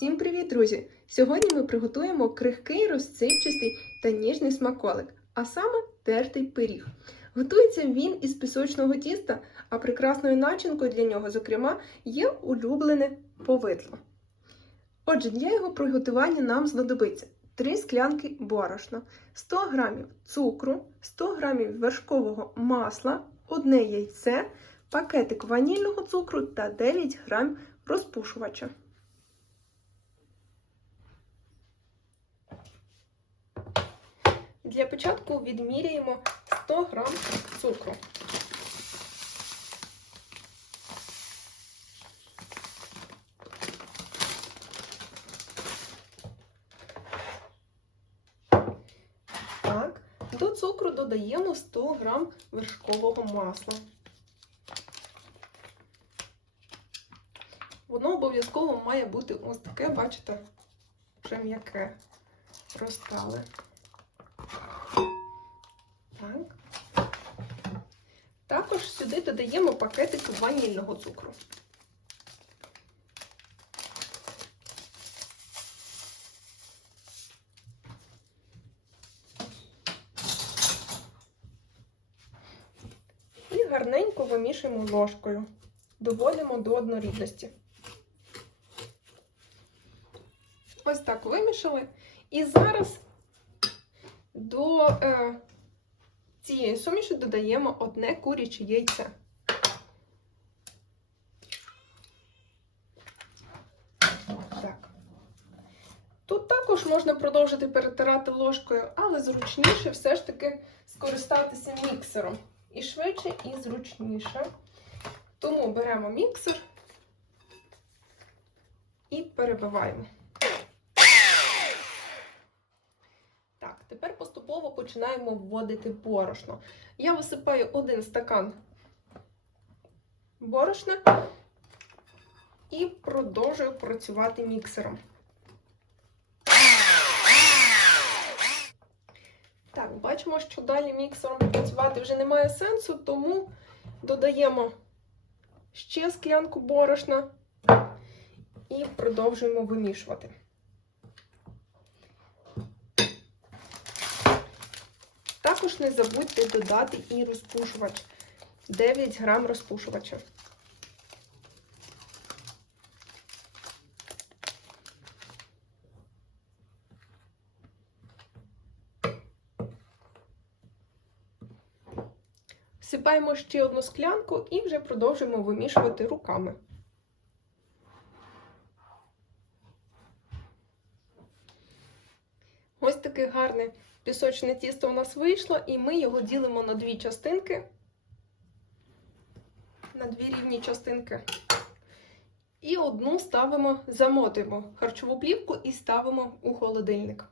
Всім привіт, друзі! Сьогодні ми приготуємо крихкий, розсипчастий та ніжний смаколик, а саме тертий пиріг. Готується він із пісочного тіста, а прекрасною начинкою для нього, зокрема, є улюблене повидло. Отже, для його приготування нам знадобиться 3 склянки борошна, 100 г цукру, 100 г вершкового масла, одне яйце, пакетик ванільного цукру та 9 г розпушувача. Для початку відміряємо 100 г цукру. Так, до цукру додаємо 100 г вершкового масла. Воно обов'язково має бути ось таке, бачите, вже м'яке розтале. Так. Також сюди додаємо пакетик ванільного цукру. І гарненько вимішуємо ложкою, доводимо до однорідності. Ось так вимішали. І зараз до е, цієї суміші додаємо одне куряче яйце. Так. Тут також можна продовжити перетирати ложкою, але зручніше все ж таки скористатися міксером. І швидше, і зручніше. Тому беремо міксер і перебиваємо. Починаємо вводити борошно. Я висипаю один стакан борошна і продовжую працювати міксером. Так, бачимо, що далі міксером працювати вже немає сенсу, тому додаємо ще склянку борошна і продовжуємо вимішувати. Також не забудьте додати і розпушувач. 9 грам розпушувача. Всипаємо ще одну склянку і вже продовжуємо вимішувати руками. Таке гарне пісочне тісто у нас вийшло, і ми його ділимо на дві частинки, на дві рівні частинки. І одну ставимо, замотуємо харчову плівку і ставимо у холодильник.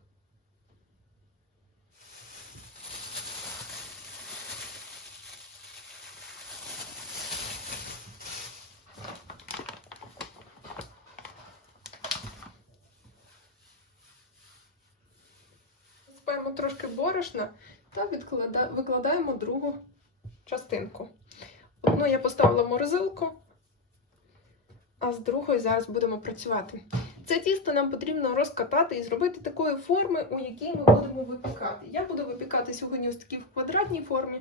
Засипаємо трошки борошна та відклада... викладаємо другу частинку. Одну я поставила в морозилку, а з другою зараз будемо працювати. Це тісто нам потрібно розкатати і зробити такої форми, у якій ми будемо випікати. Я буду випікати сьогодні ось такі в квадратній формі,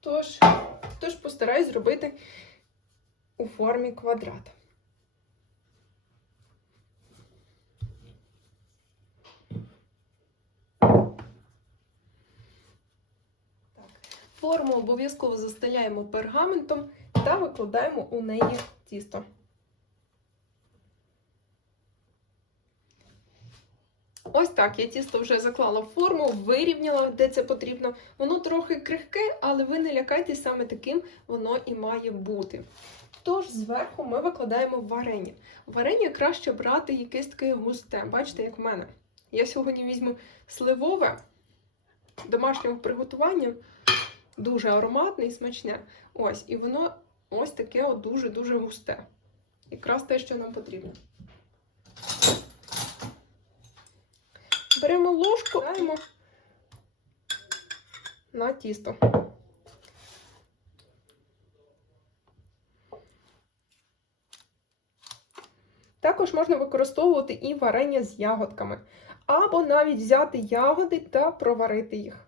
тож, тож постараюсь зробити у формі квадрата. Форму обов'язково застеляємо пергаментом та викладаємо у неї тісто. Ось так, я тісто вже заклала в форму, вирівняла, де це потрібно. Воно трохи крихке, але ви не лякайтесь, саме таким воно і має бути. Тож, зверху ми викладаємо варення. Варення краще брати якесь таке густе. Бачите, як в мене. Я сьогодні візьму сливове домашнього приготування дуже ароматне і смачне. Ось, і воно ось таке дуже-дуже густе. Якраз те, що нам потрібно. Беремо ложку, даємо на тісто. Також можна використовувати і варення з ягодками, або навіть взяти ягоди та проварити їх.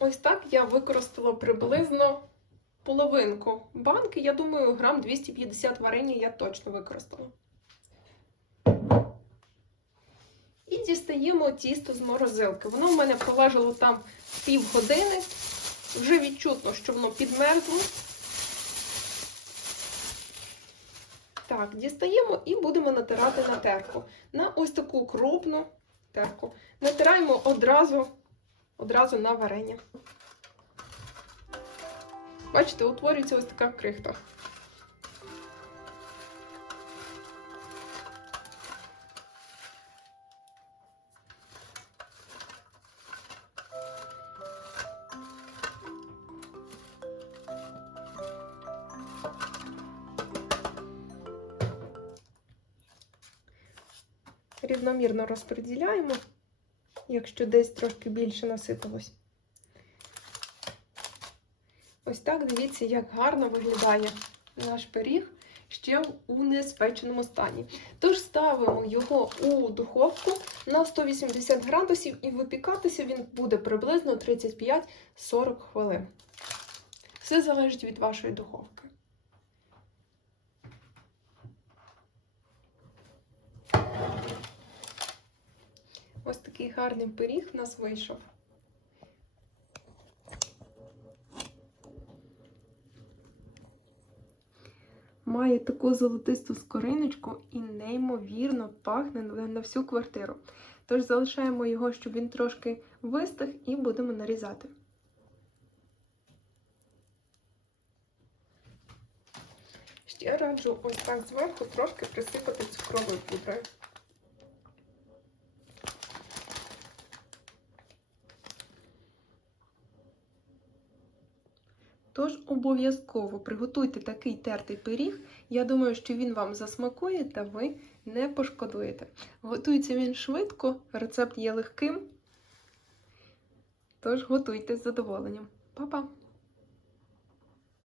Ось так я використала приблизно половинку банки. Я думаю, грам 250 варення я точно використала. І дістаємо тісто з морозилки. Воно в мене пролежало там півгодини. Вже відчутно, що воно підмерзло. Так, дістаємо і будемо натирати на терку. На ось таку крупну терку. Натираємо одразу одразу на варення. Бачите, утворюється ось така крихта. Рівномірно розподіляємо Якщо десь трошки більше насипалось. Ось так дивіться, як гарно виглядає наш пиріг ще у неспеченому стані. Тож ставимо його у духовку на 180 градусів і випікатися він буде приблизно 35-40 хвилин. Все залежить від вашої духовки. Ось такий гарний пиріг в нас вийшов. Має таку золотисту скориночку і неймовірно пахне на всю квартиру. Тож залишаємо його, щоб він трошки вистих, і будемо нарізати. Ще раджу ось так зверху трошки присипати цукровою пудрою. Тож обов'язково приготуйте такий тертий пиріг. Я думаю, що він вам засмакує та ви не пошкодуєте. Готується він швидко, рецепт є легким. Тож готуйте з задоволенням. Па-па!